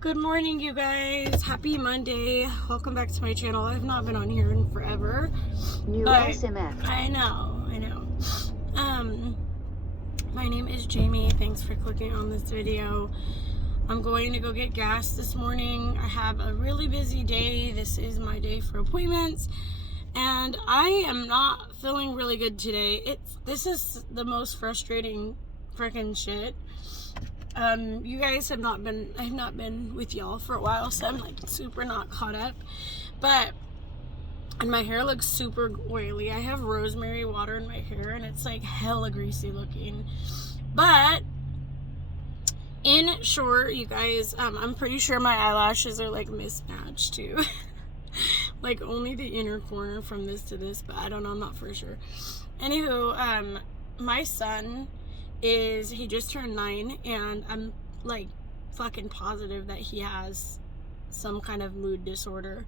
Good morning, you guys. Happy Monday. Welcome back to my channel. I've not been on here in forever. New SMS. I know. My name is Jamie. Thanks for clicking on this video. I'm going to go get gas this morning. I have a really busy day. This is my day for appointments. And I am not feeling really good today. This is the most frustrating freaking shit. You guys have not been, I've not been with y'all for a while, so I'm like super not caught up. And my hair looks super oily. I have rosemary water in my hair and it's like hella greasy looking. But in short, you guys, I'm pretty sure my eyelashes are like mismatched too. Like only the inner corner from this to this, but I don't know, I'm not for sure. Anywho, my son he just turned 9 and I'm like fucking positive that he has some kind of mood disorder.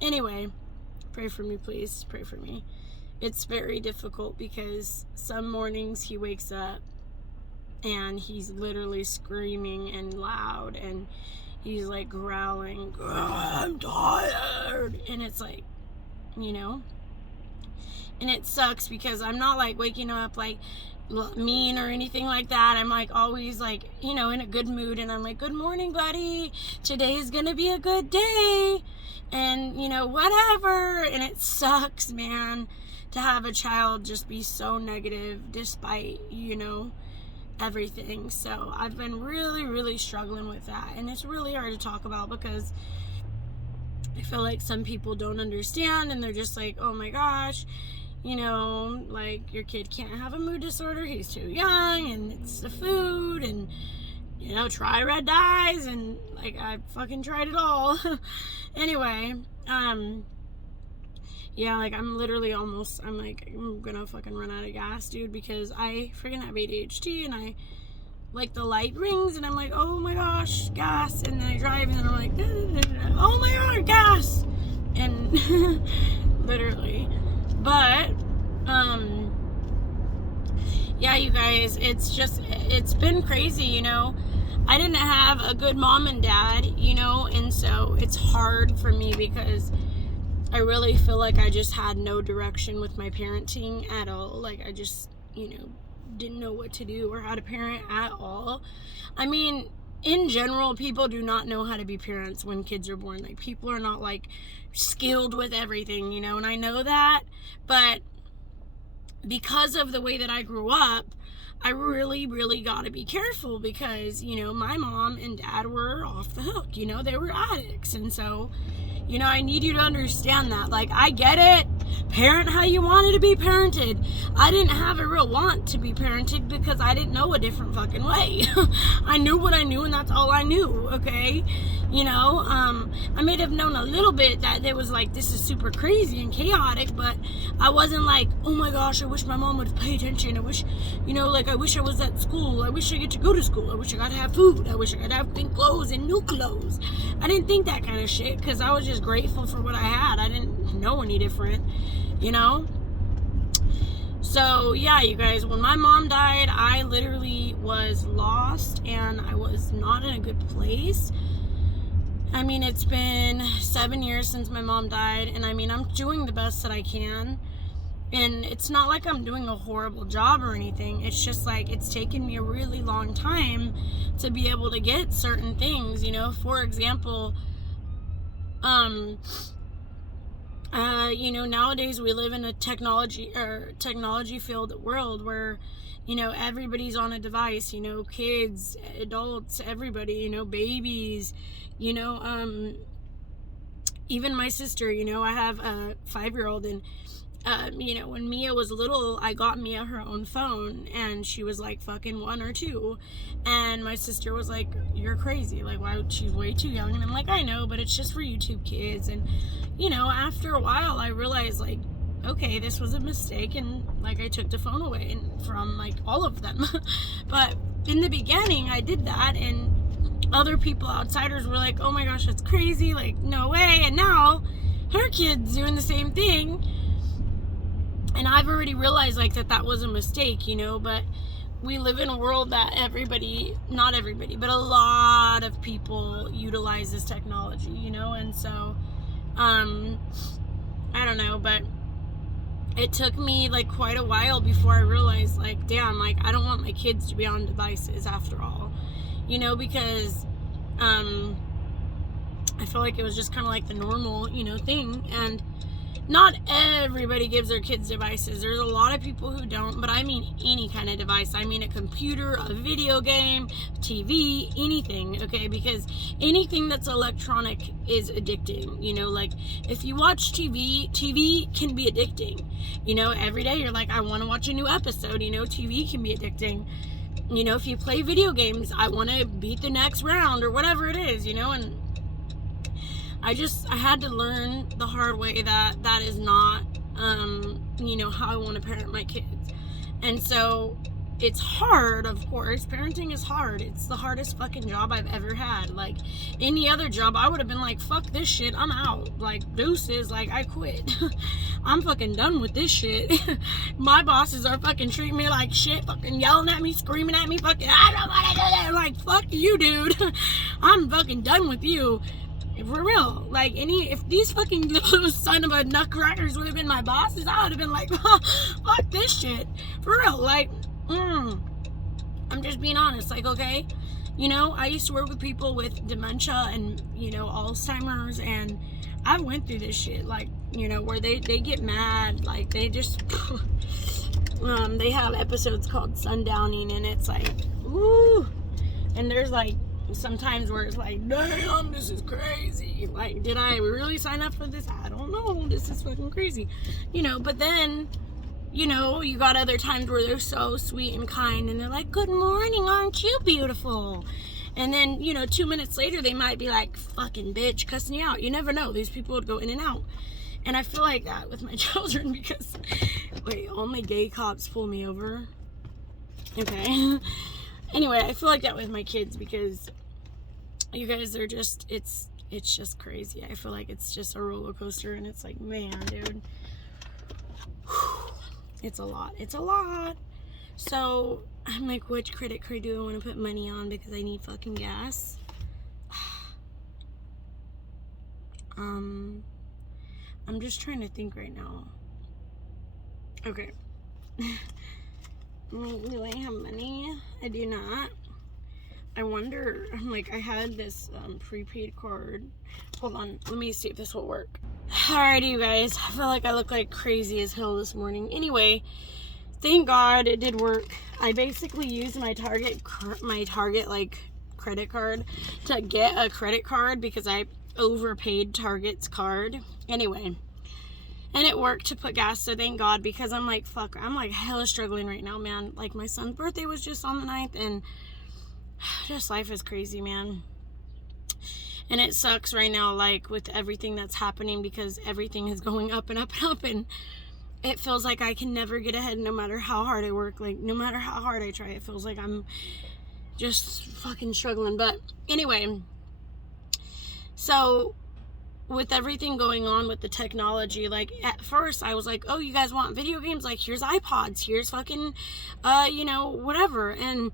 Anyway, pray for me, please. Pray for me. It's very difficult because some mornings he wakes up and he's literally screaming and loud and he's like growling, I'm tired. And it's like, and it sucks because I'm not like waking him up like mean or anything like that. I'm like always like, in a good mood, and I'm like, good morning, buddy. Today's gonna be a good day. And, whatever. And it sucks, man, to have a child just be so negative despite, everything. So I've been really, really struggling with that. And it's really hard to talk about because I feel like some people don't understand and they're just like, oh my gosh, like your kid can't have a mood disorder, he's too young, and it's the food, and try red dyes, and like I fucking tried it all. Anyway, yeah, like I'm literally I'm gonna fucking run out of gas, dude, because I freaking have ADHD and I like the light rings and I'm like, oh my gosh, gas, and then I drive and then I'm like, oh my god, gas, and literally. But yeah, you guys, it's been crazy, I didn't have a good mom and dad, and so it's hard for me because I really feel like I just had no direction with my parenting at all. Like I just, didn't know what to do or how to parent at all. I mean, in general, people do not know how to be parents when kids are born. Like, people are not, like, skilled with everything, and I know that, but because of the way that I grew up, I really, really got to be careful because, my mom and dad were off the hook, they were addicts, and so, I need you to understand that. Like, I get it. Parent how you wanted to be parented. I didn't have a real want to be parented because I didn't know a different fucking way. I knew what I knew and that's all I knew, okay? I may have known a little bit that it was like, this is super crazy and chaotic, but I wasn't like, oh my gosh, I wish my mom would pay attention. I wish, I wish I was at school. I wish I get to go to school. I wish I got to have food. I wish I got to have clean clothes and new clothes. I didn't think that kind of shit because I was just grateful for what I had. I didn't know any different, So yeah, you guys, when my mom died, I literally was lost and I was not in a good place. I mean, it's been 7 years since my mom died, and I mean, I'm doing the best that I can. And it's not like I'm doing a horrible job or anything. It's just like it's taken me a really long time to be able to get certain things, For example, nowadays we live in a technology filled world where, everybody's on a device, kids, adults, everybody, babies, even my sister, I have a 5-year-old, and when Mia was little, I got Mia her own phone, and she was like fucking 1 or 2, and my sister was like, you're crazy, like, why, she's way too young, and I'm like, I know, but it's just for YouTube kids. And after a while I realized, like, okay, this was a mistake, and like I took the phone away from like all of them. But in the beginning I did that, and other people, outsiders, were like, oh my gosh, that's crazy, like, no way. And now her kid's doing the same thing, and I've already realized like that was a mistake, but we live in a world that not everybody, but a lot of people utilize this technology, you know, and so, I don't know, but it took me like quite a while before I realized, like, damn, like, I don't want my kids to be on devices after all, you know, because, I feel like it was just kind of like the normal, you know, thing, and not everybody gives their kids devices. There's a lot of people who don't, but I mean any kind of device. I mean a computer, a video game, TV, anything, okay? Because anything that's electronic is addicting, you know? Like, if you watch TV can be addicting, you know? Every day you're like, I want to watch a new episode, you know? TV can be addicting. You know, if you play video games, I want to beat the next round or whatever it is, you know? And I had to learn the hard way that is not, you know, how I want to parent my kids. And so it's hard, of course. Parenting is hard. It's the hardest fucking job I've ever had. Like, any other job, I would have been like, fuck this shit, I'm out. Like, deuces, like, I quit. I'm fucking done with this shit. My bosses are fucking treating me like shit, fucking yelling at me, screaming at me, fucking, I don't want to do that. Like, fuck you, dude. I'm fucking done with you. For real, like, if these fucking little son of a nutcrackers would have been my bosses, I would have been like, fuck this shit. For real, like, I'm just being honest, like, okay, you know, I used to work with people with dementia and, you know, Alzheimer's, and I went through this shit, like, you know, where they get mad, like, they just, they have episodes called Sundowning, and it's like, ooh, and there's, like, sometimes where it's like, damn, this is crazy. Like, did I really sign up for this? I don't know. This is fucking crazy. You know, but then, you know, you got other times where they're so sweet and kind and they're like, good morning, aren't you beautiful? And then, you know, 2 minutes later, they might be like, fucking bitch, cussing you out. You never know. These people would go in and out. And I feel like that with my children because, wait, only gay cops pull me over? Okay. Anyway, I feel like that with my kids because you guys are just, it's just crazy. I feel like it's just a roller coaster, and it's like, man, dude, it's a lot. It's a lot. So I'm like, which credit card do I want to put money on because I need fucking gas? I'm just trying to think right now. Okay. Do I have money? I do not. I wonder, I'm like, I had this prepaid card. Hold on, let me see if this will work. Alrighty, you guys. I feel like I look like crazy as hell this morning. Anyway, thank God it did work. I basically used my Target like credit card to get a credit card because I overpaid Target's card. Anyway, and it worked to put gas, so thank God, because I'm like, fuck, I'm like hella struggling right now, man. Like, my son's birthday was just on the 9th, and just life is crazy, man. And it sucks right now, like, with everything that's happening, because everything is going up and up and up, and it feels like I can never get ahead no matter how hard I work. Like, no matter how hard I try, it feels like I'm just fucking struggling. But anyway, so with everything going on with the technology, like, at first I was like, oh, you guys want video games? Like, here's iPods, here's fucking you know, whatever. And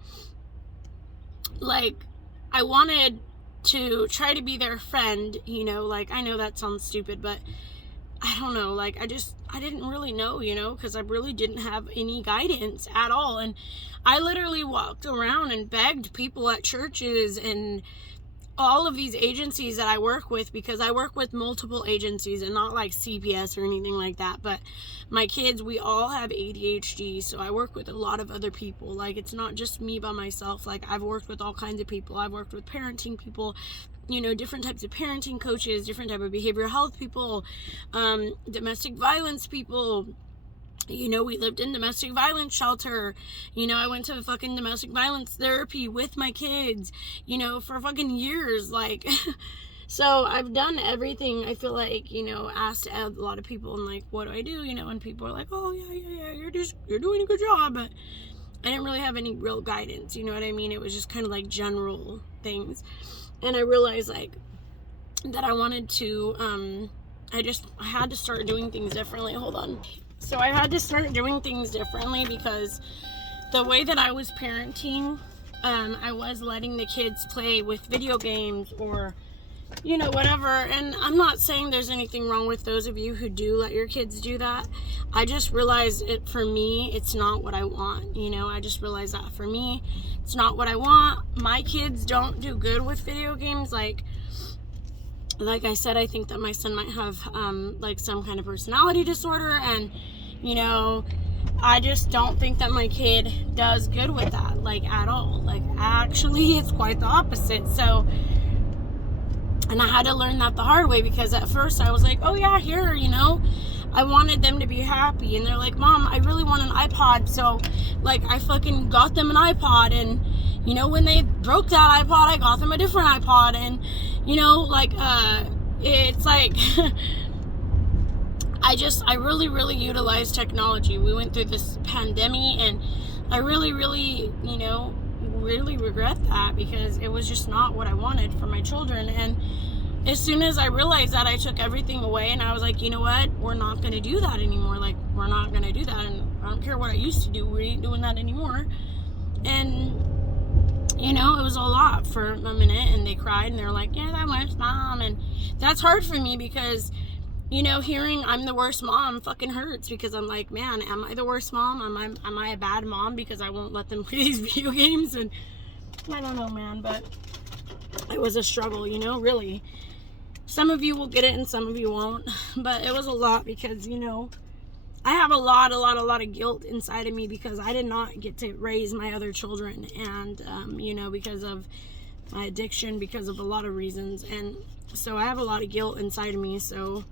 like, I wanted to try to be their friend, you know, like, I know that sounds stupid, but I don't know, like, I didn't really know, you know, because I really didn't have any guidance at all. And I literally walked around and begged people at churches and all of these agencies that I work with, because I work with multiple agencies and not like CPS or anything like that, but my kids, we all have ADHD, so I work with a lot of other people. Like, it's not just me by myself. Like, I've worked with all kinds of people. I've worked with parenting people, you know, different types of parenting coaches, different type of behavioral health people, domestic violence people. You know, we lived in domestic violence shelter. You know, I went to fucking domestic violence therapy with my kids, you know, for fucking years. Like, so I've done everything, I feel like, you know, asked a lot of people, and like, what do I do? You know, and people are like, oh, yeah, you're doing a good job. But I didn't really have any real guidance, you know what I mean? It was just kind of like general things. And I realized, like, that I wanted to, I had to start doing things differently. Hold on. So I had to start doing things differently because the way that I was parenting, I was letting the kids play with video games or, whatever. And I'm not saying there's anything wrong with those of you who do let your kids do that. I just realized for me, it's not what I want. I just realized that for me, it's not what I want. My kids don't do good with video games. Like I said, I think that my son might have, some kind of personality disorder. And, I just don't think that my kid does good with that, at all. Actually, it's quite the opposite. So, and I had to learn that the hard way, because at first I was like, oh yeah, here, I wanted them to be happy. And they're like, Mom, I really want an iPod. So, I fucking got them an iPod. And, when they broke that iPod, I got them a different iPod. And, it's like... I really, really utilized technology. We went through this pandemic, and I really, really, really regret that, because it was just not what I wanted for my children. And as soon as I realized that, I took everything away, and I was like, you know what? We're not going to do that anymore. We're not going to do that. And I don't care what I used to do. We ain't doing that anymore. And, it was a lot for a minute, and they cried, and they're like, yeah, that much, Mom. And that's hard for me, because hearing I'm the worst mom fucking hurts, because I'm like, man, am I the worst mom? Am I a bad mom because I won't let them play these video games? And I don't know, man, but it was a struggle, really. Some of you will get it and some of you won't, but it was a lot, because, I have a lot of guilt inside of me, because I did not get to raise my other children, and, because of my addiction, because of a lot of reasons. And so I have a lot of guilt inside of me. So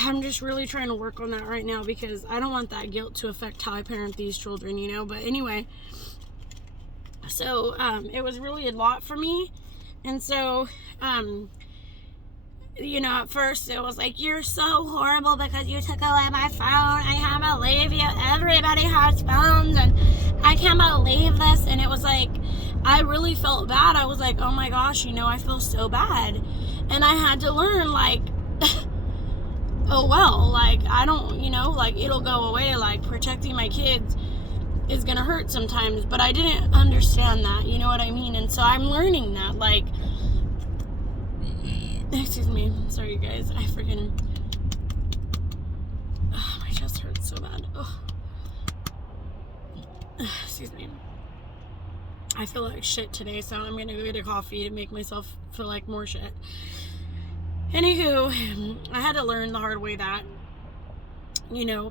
I'm just really trying to work on that right now, because I don't want that guilt to affect how I parent these children, But anyway, so it was really a lot for me. And so, at first it was like, you're so horrible because you took away my phone. I can't believe you. Everybody has phones, and I can't believe this. And it was like, I really felt bad. I was like, oh my gosh, I feel so bad. And I had to learn, oh well, I don't, it'll go away. Protecting my kids is gonna hurt sometimes, but I didn't understand that, you know what I mean? And so I'm learning that, excuse me, sorry you guys, I freaking, my chest hurts so bad. Excuse me. I feel like shit today, so I'm gonna go get a coffee to make myself feel like more shit. Anywho, I had to learn the hard way that,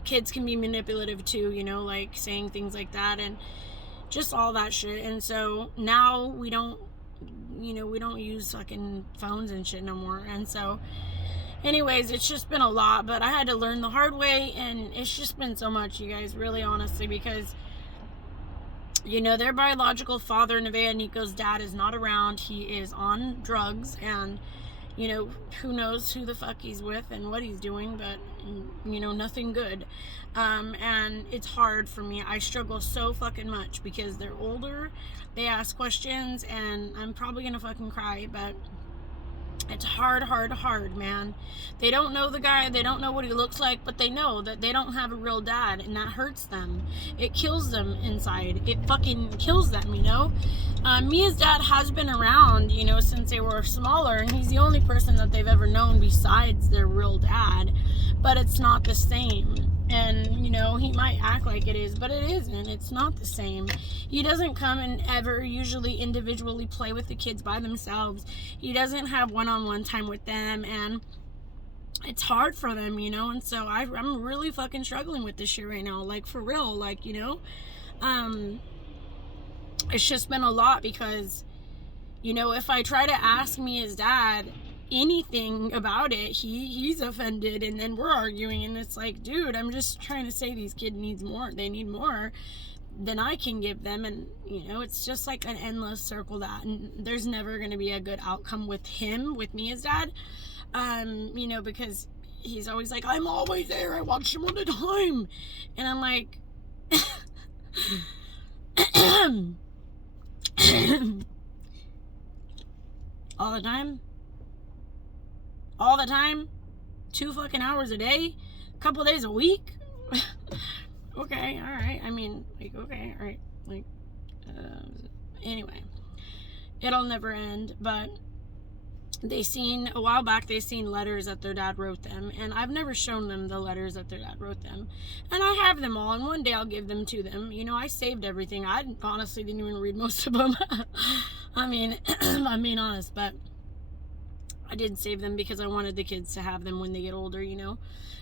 kids can be manipulative too, saying things like that and just all that shit. And so now we don't use fucking phones and shit no more. And so anyways, it's just been a lot, but I had to learn the hard way, and it's just been so much, you guys, really honestly, because their biological father, Nevaeh Nico's dad, is not around. He is on drugs, and who knows who the fuck he's with and what he's doing, but nothing good. And it's hard for me. I struggle so fucking much, because they're older, they ask questions, and I'm probably gonna fucking cry, but it's hard, man. They don't know the guy, they don't know what he looks like, but they know that they don't have a real dad, and that hurts them. It kills them inside. It fucking kills them, Mia's dad has been around, since they were smaller, and he's the only person that they've ever known besides their real dad, but it's not the same. And, he might act like it is, but it isn't. It's not the same. He doesn't come and ever usually individually play with the kids by themselves. He doesn't have one-on-one time with them, and it's hard for them, and so I'm really fucking struggling with this shit right now, for real, it's just been a lot, because, if I try to ask Mia's dad anything about it, he's offended, and then we're arguing, and it's like, dude, I'm just trying to say these kids needs more. They need more than I can give them, and it's just like an endless circle that, and there's never going to be a good outcome with me as dad, because he's always like, I'm always there, I watch him all the time, and I'm like all the time 2 fucking hours a day, a couple days a week. okay, all right. I mean, like, okay, all right. Like, anyway, it'll never end. But a while back, they seen letters that their dad wrote them, and I've never shown them the letters that their dad wrote them, and I have them all, and one day I'll give them to them. You know, I saved everything. I honestly didn't even read most of them. I mean, I'm being honest, but I did save them because I wanted the kids to have them when they get older, you know.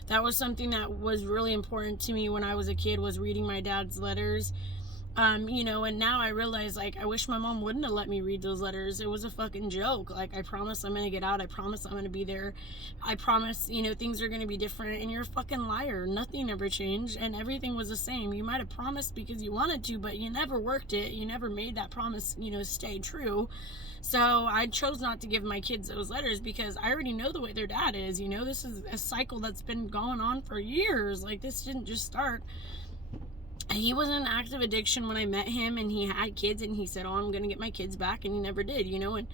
That was something that was really important to me when I was a kid, was reading my dad's letters. You know, and now I realize, like, I wish my mom wouldn't have let me read those letters. It was a fucking joke. Like, I promise I'm gonna get out. I promise I'm gonna be there. I promise, you know, things are gonna be different. And you're a fucking liar. Nothing ever changed, and everything was the same. You might have promised because you wanted to, but you never worked it. You never made that promise, you know, stay true. So I chose not to give my kids those letters because I already know the way their dad is. You know, this is a cycle that's been going on for years. Like, this didn't just start. He was in active addiction when I met him, and he had kids, and he said, oh, I'm gonna get my kids back, and he never did, you know. And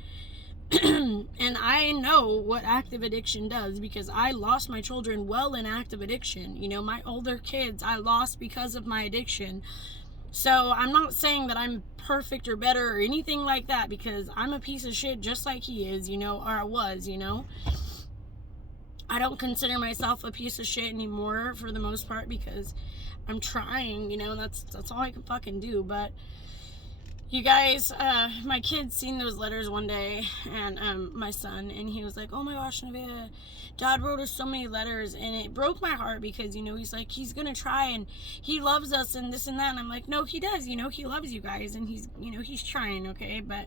and I know what active addiction does because I lost my children well in active addiction. You know, my older kids I lost because of my addiction. So I'm not saying that I'm perfect or better or anything like that, because I'm a piece of shit just like he is, you know, or I was, you know. I don't consider myself a piece of shit anymore for the most part because I'm trying, you know. That's all I can fucking do. But you guys, my kid seen those letters one day, and my son, and he was like, oh my gosh, Nevaeh, Dad wrote us so many letters, and it broke my heart because, you know, he's like, he's gonna try, and he loves us, and this and that, and I'm like, no, he does, you know, he loves you guys, and he's, you know, he's trying, okay, but,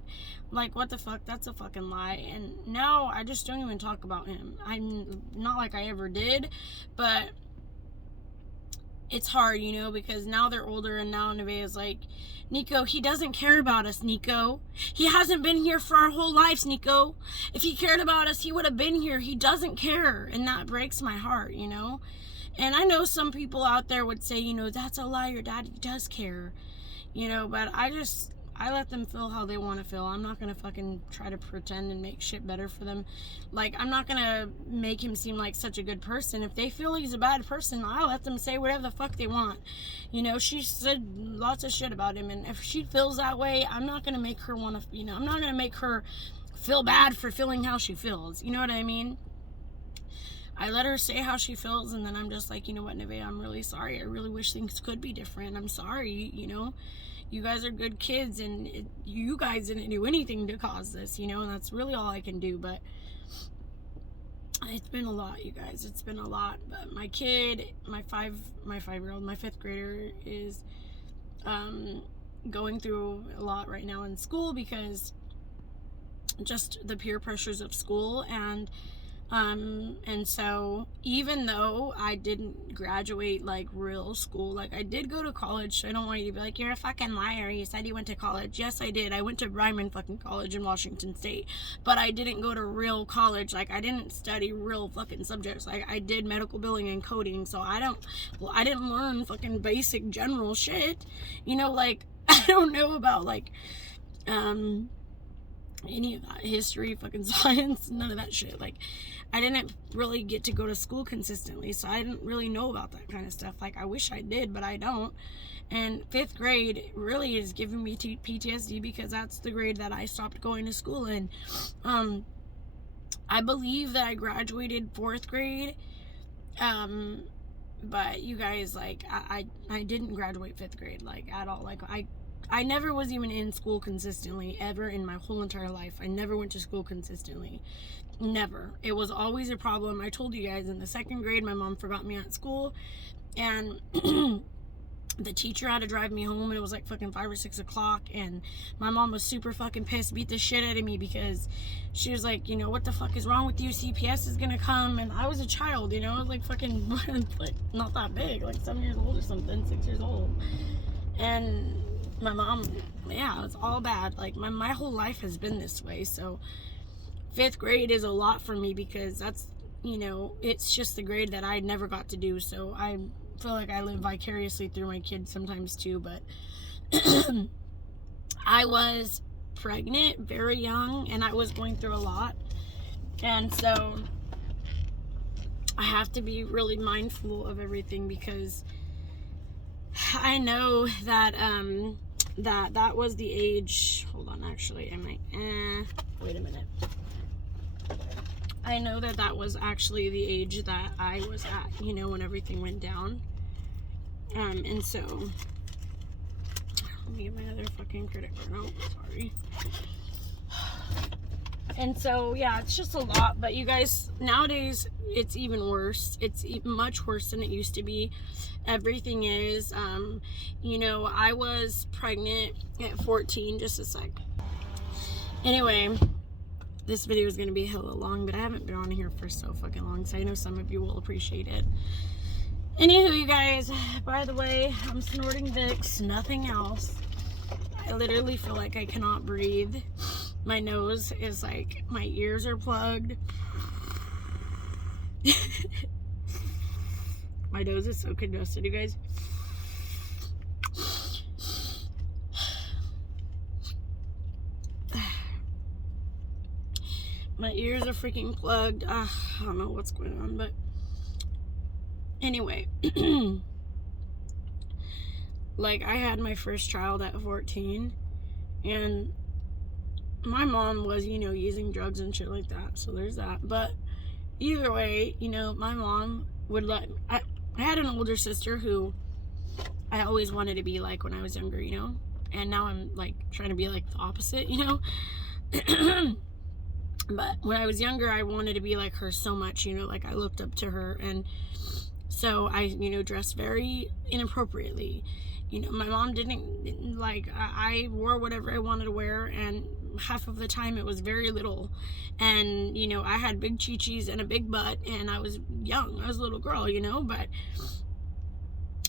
like, what the fuck, that's a fucking lie. And now I just don't even talk about him. I'm not like I ever did, but it's hard, you know, because now they're older, and now Nevaeh's like, Nico, he doesn't care about us, Nico. He hasn't been here for our whole lives, Nico. If he cared about us, he would have been here. He doesn't care, and that breaks my heart, you know. And I know some people out there would say, you know, that's a lie, your daddy does care, you know, but I let them feel how they want to feel. I'm not going to fucking try to pretend and make shit better for them. Like, I'm not going to make him seem like such a good person. If they feel he's a bad person, I'll let them say whatever the fuck they want. You know, she said lots of shit about him, and if she feels that way, I'm not going to make her want to, you know, I'm not going to make her feel bad for feeling how she feels. You know what I mean? I let her say how she feels, and then I'm just like, you know what, Nevaeh, I'm really sorry. I really wish things could be different. I'm sorry, you know. You guys are good kids, and you guys didn't do anything to cause this, you know, and that's really all I can do. But it's been a lot, you guys. It's been a lot. But my kid, my 5-year-old, my 5th grader is going through a lot right now in school because just the peer pressures of school. And so even though I didn't graduate like real school, like I did go to college, so I don't want you to be like, you're a fucking liar, you said you went to college. Yes, I did. I went to Ryman fucking college in Washington State, but I didn't go to real college. Like, I didn't study real fucking subjects. Like, I did medical billing and coding, so I didn't learn fucking basic general shit, you know. Like, I don't know about like any of that, history, fucking science, none of that shit. Like, I didn't really get to go to school consistently, so I didn't really know about that kind of stuff. Like, I wish I did, but I don't. And 5th grade really is giving me PTSD because that's the grade that I stopped going to school in. I believe that I graduated 4th grade, but you guys, like, I didn't graduate 5th grade, like, at all. Like, I never was even in school consistently, ever in my whole entire life. I never went to school consistently. Never. It was always a problem. I told you guys, in the 2nd grade, my mom forgot me at school, and the teacher had to drive me home, and it was like fucking 5 or 6 o'clock, and my mom was super fucking pissed, beat the shit out of me because she was like, you know, what the fuck is wrong with you? CPS is gonna come. And I was a child, you know, I was like fucking, like, not that big, like 7 years old or something, 6 years old. And my mom, yeah, it's all bad. Like, my whole life has been this way. So 5th grade is a lot for me because that's, you know, it's just the grade that I never got to do. So I feel like I live vicariously through my kids sometimes too. But I was pregnant very young, and I was going through a lot, and so I have to be really mindful of everything because I know that that was the age. Hold on, actually, I might. Wait a minute. I know that was actually the age that I was at, you know, when everything went down. And so, let me get my other fucking credit card. Oh, sorry. And so, yeah, it's just a lot. But you guys, nowadays, it's even worse. It's much worse than it used to be. Everything is. You know, I was pregnant at 14. Just a sec. Anyway, this video is going to be hella long, but I haven't been on here for so fucking long, so I know some of you will appreciate it. Anywho, you guys, by the way, I'm snorting Vicks, nothing else. I literally feel like I cannot breathe. My nose is like, my ears are plugged. My nose is so congested, you guys. My ears are freaking plugged. I don't know what's going on, but anyway. Like, I had my first child at 14, and my mom was, you know, using drugs and shit like that, so there's that. But either way, you know, my mom would let I had an older sister who I always wanted to be like when I was younger, you know, and now I'm like trying to be like the opposite, you know. But when I was younger, I wanted to be like her so much, you know, like I looked up to her, and so I, you know, dressed very inappropriately. You know, my mom didn't, like, I wore whatever I wanted to wear, and half of the time it was very little. And, you know, I had big chi-chis and a big butt, and I was young. I was a little girl, you know, but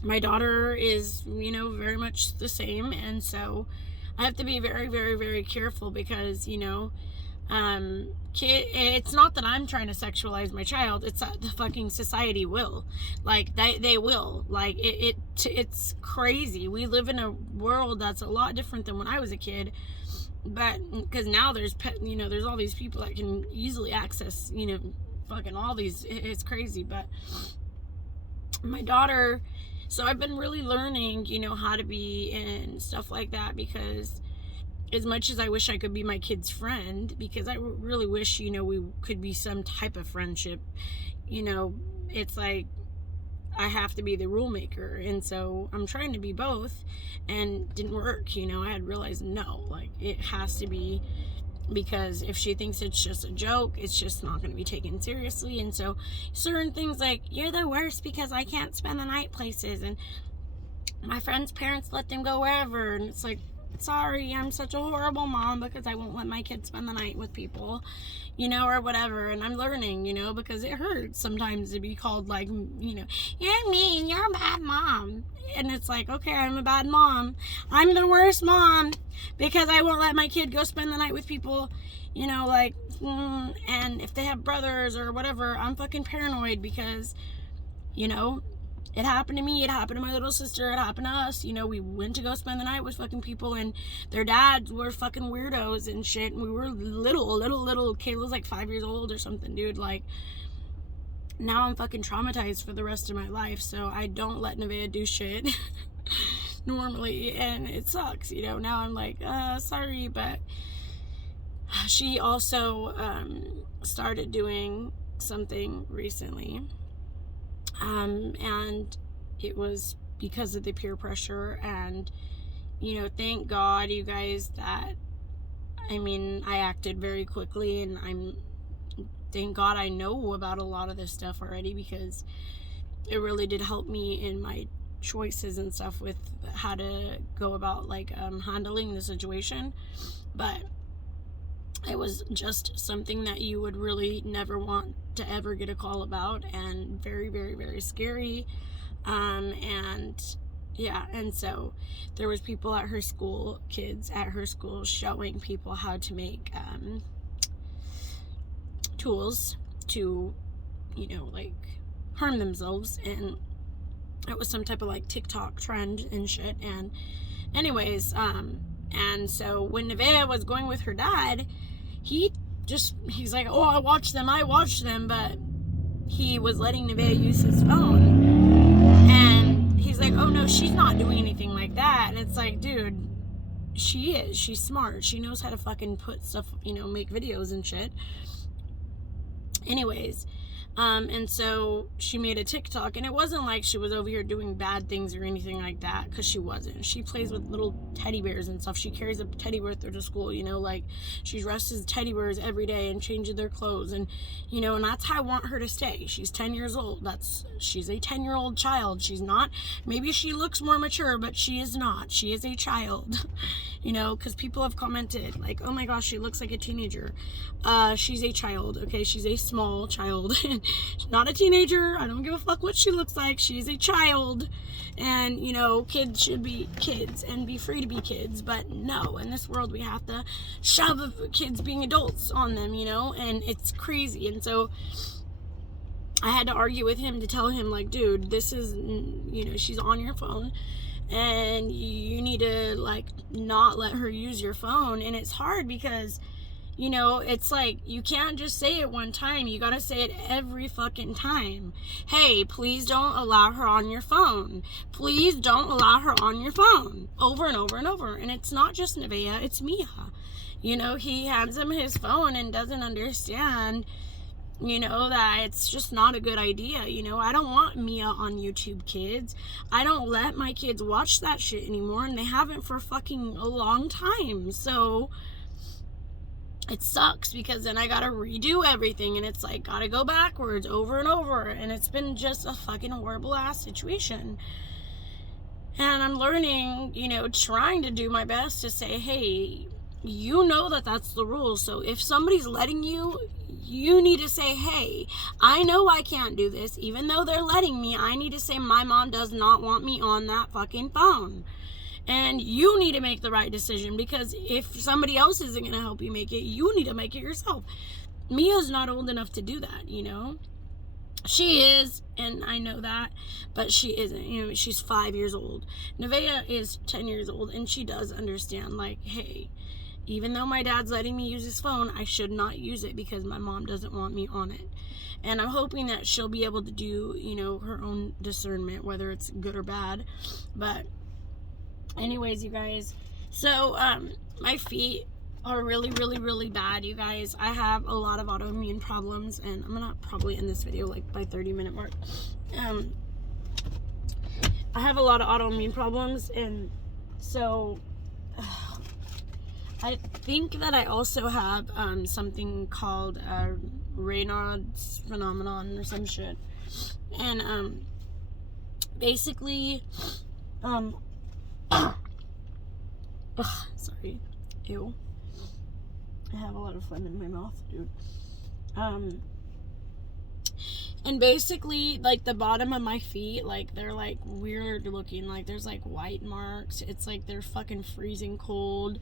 my daughter is, you know, very much the same. And so I have to be very, very, very careful because, you know, it's not that I'm trying to sexualize my child, it's that the fucking society will. Like, they will. Like, it's crazy. We live in a world that's a lot different than when I was a kid, but, because now there's, you know, there's all these people that can easily access, you know, fucking all these, it's crazy. But my daughter, so I've been really learning, you know, how to be and stuff like that, because as much as I wish I could be my kid's friend, because I really wish, you know, we could be some type of friendship, you know, it's like I have to be the rule maker. And so I'm trying to be both, and didn't work, you know. I had realized, no, like, it has to be, because if she thinks it's just a joke, it's just not going to be taken seriously. And so certain things like, you're the worst because I can't spend the night places, and my friends' parents let them go wherever, and it's like, sorry, I'm such a horrible mom because I won't let my kids spend the night with people, you know, or whatever. And I'm learning, you know, because it hurts sometimes to be called, like, you know, you're mean, you're a bad mom. And it's like, okay, I'm a bad mom. I'm the worst mom because I won't let my kid go spend the night with people, you know, like, and if they have brothers or whatever, I'm fucking paranoid because, you know, it happened to me, it happened to my little sister, it happened to us, you know. We went to go spend the night with fucking people, and their dads were fucking weirdos and shit, and we were little. Kayla's like 5 years old or something, dude. Like, now I'm fucking traumatized for the rest of my life, so I don't let Nevaeh do shit normally, and it sucks, you know. Now I'm like, sorry, but she also started doing something recently. And it was because of the peer pressure, and, you know, thank God, you guys, that, I mean, I acted very quickly, and thank God I know about a lot of this stuff already, because it really did help me in my choices and stuff with how to go about, like, handling the situation. But it was just something that you would really never want to ever get a call about, and very, very, very scary. And yeah, and so there was people at her school, kids at her school, showing people how to make tools to, you know, like, harm themselves. And it was some type of like TikTok trend and shit. And anyways, and so when Nevaeh was going with her dad, he's like, oh, I watched them, but he was letting Nevaeh use his phone, and he's like, oh no, she's not doing anything like that. And it's like, dude, she is. She's smart. She knows how to fucking put stuff, you know, make videos and shit. Anyways, and so she made a TikTok, and it wasn't like she was over here doing bad things or anything like that, because she wasn't. She plays with little teddy bears and stuff. She carries a teddy bear with her to school, you know, like, she dresses teddy bears every day and changes their clothes, and, you know, and that's how I want her to stay. She's 10 years old. She's a 10-year-old child. She's not, maybe she looks more mature, but she is not. She is a child, you know, because people have commented, like, oh my gosh, she looks like a teenager. She's a child, okay? She's a small child. She's not a teenager. I don't give a fuck what she looks like. She's a child. And, you know, kids should be kids and be free to be kids. But no, in this world, we have to shove kids being adults on them, you know? And it's crazy. And so I had to argue with him to tell him, like, dude, this is, you know, she's on your phone. And you need to, like, not let her use your phone. And it's hard because, you know, it's like, you can't just say it one time. You gotta say it every fucking time. Hey, please don't allow her on your phone. Please don't allow her on your phone. Over and over and over. And it's not just Nevaeh, it's Mia. You know, he hands him his phone and doesn't understand, you know, that it's just not a good idea. You know, I don't want Mia on YouTube Kids. I don't let my kids watch that shit anymore, and they haven't for fucking a long time. So it sucks, because then I gotta redo everything, and it's like, gotta go backwards over and over, and it's been just a fucking horrible ass situation. And I'm learning, you know, trying to do my best to say, hey, you know that that's the rule. So if somebody's letting you, you need to say, hey, I know I can't do this. Even though they're letting me, I need to say my mom does not want me on that fucking phone. And you need to make the right decision, because if somebody else isn't going to help you make it, you need to make it yourself. Mia's not old enough to do that, you know? She is, and I know that, but she isn't. You know, she's 5 years old. Nevaeh is 10 years old, and she does understand, like, hey, even though my dad's letting me use his phone, I should not use it because my mom doesn't want me on it. And I'm hoping that she'll be able to do, you know, her own discernment, whether it's good or bad. But anyways, you guys, so my feet are really, really, really bad, you guys. I have a lot of autoimmune problems, and I'm gonna probably end this video like by 30-minute mark. I have a lot of autoimmune problems, and so I think that I also have something called Raynaud's phenomenon or some shit. And basically sorry, ew, I have a lot of phlegm in my mouth, dude. And basically, like, the bottom of my feet, like, they're like weird looking, like there's like white marks. It's like they're fucking freezing cold.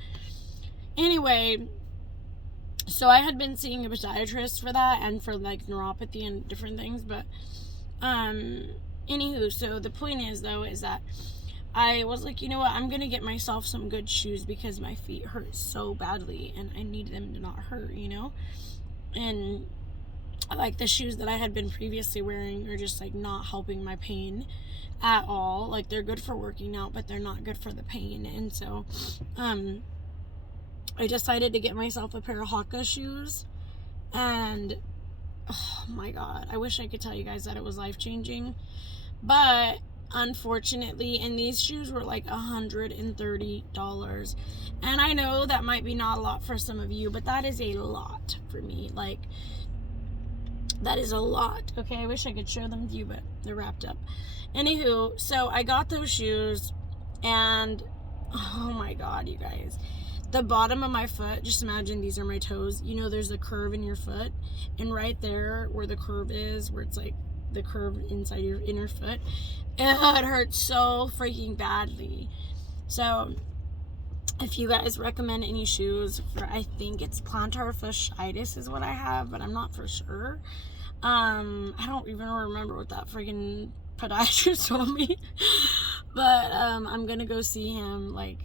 Anyway, so I had been seeing a podiatrist for that, and for like neuropathy and different things, but anywho, so the point is, though, is that I was like, you know what, I'm gonna get myself some good shoes, because my feet hurt so badly and I need them to not hurt, you know? And like, the shoes that I had been previously wearing are just like not helping my pain at all. Like, they're good for working out, but they're not good for the pain. And so I decided to get myself a pair of Hoka shoes, and oh my god, I wish I could tell you guys that it was life-changing, but unfortunately, and these shoes were like $130, and I know that might be not a lot for some of you, but that is a lot for me. Like, that is a lot. Okay, I wish I could show them to you, but they're wrapped up. Anywho, so I got those shoes, and oh my god, you guys, the bottom of my foot, just imagine these are my toes. You know, there's a curve in your foot, and right there where the curve is, where it's like the curve inside your inner foot, it hurts so freaking badly. So if you guys recommend any shoes for, I think it's plantar fasciitis is what I have, but I'm not for sure. I don't even remember what that freaking podiatrist told me. But I'm gonna go see him like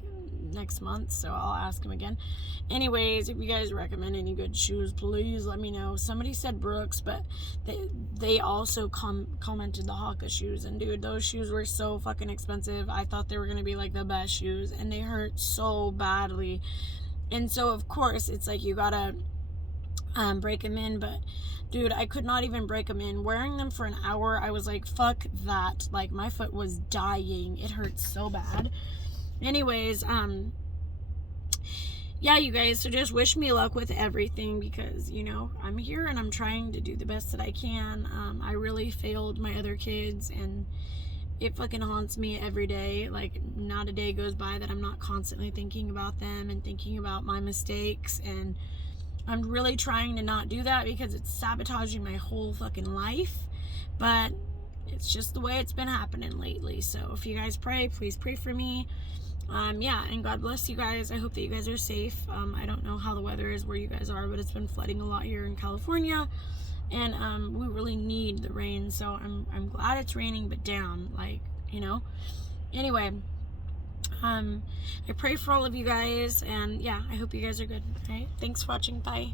next month, so I'll ask him again. Anyways, if you guys recommend any good shoes, please let me know. Somebody said Brooks, but they also commented the Haka shoes, and dude, those shoes were so fucking expensive. I thought they were gonna be like the best shoes, and they hurt so badly. And so of course it's like you gotta break them in, but dude, I could not even break them in. Wearing them for an hour, I was like, fuck that. Like, my foot was dying. It hurt so bad. Anyways, yeah, you guys, so just wish me luck with everything, because, you know, I'm here and I'm trying to do the best that I can. I really failed my other kids, and it fucking haunts me every day. Like, not a day goes by that I'm not constantly thinking about them and thinking about my mistakes, and I'm really trying to not do that because it's sabotaging my whole fucking life. But it's just the way it's been happening lately. So if you guys pray, please pray for me. Yeah, and God bless you guys. I hope that you guys are safe. I don't know how the weather is where you guys are, but it's been flooding a lot here in California, and we really need the rain. So I'm glad it's raining, but damn, like, you know. Anyway, I pray for all of you guys, and yeah, I hope you guys are good. All right, thanks for watching. Bye.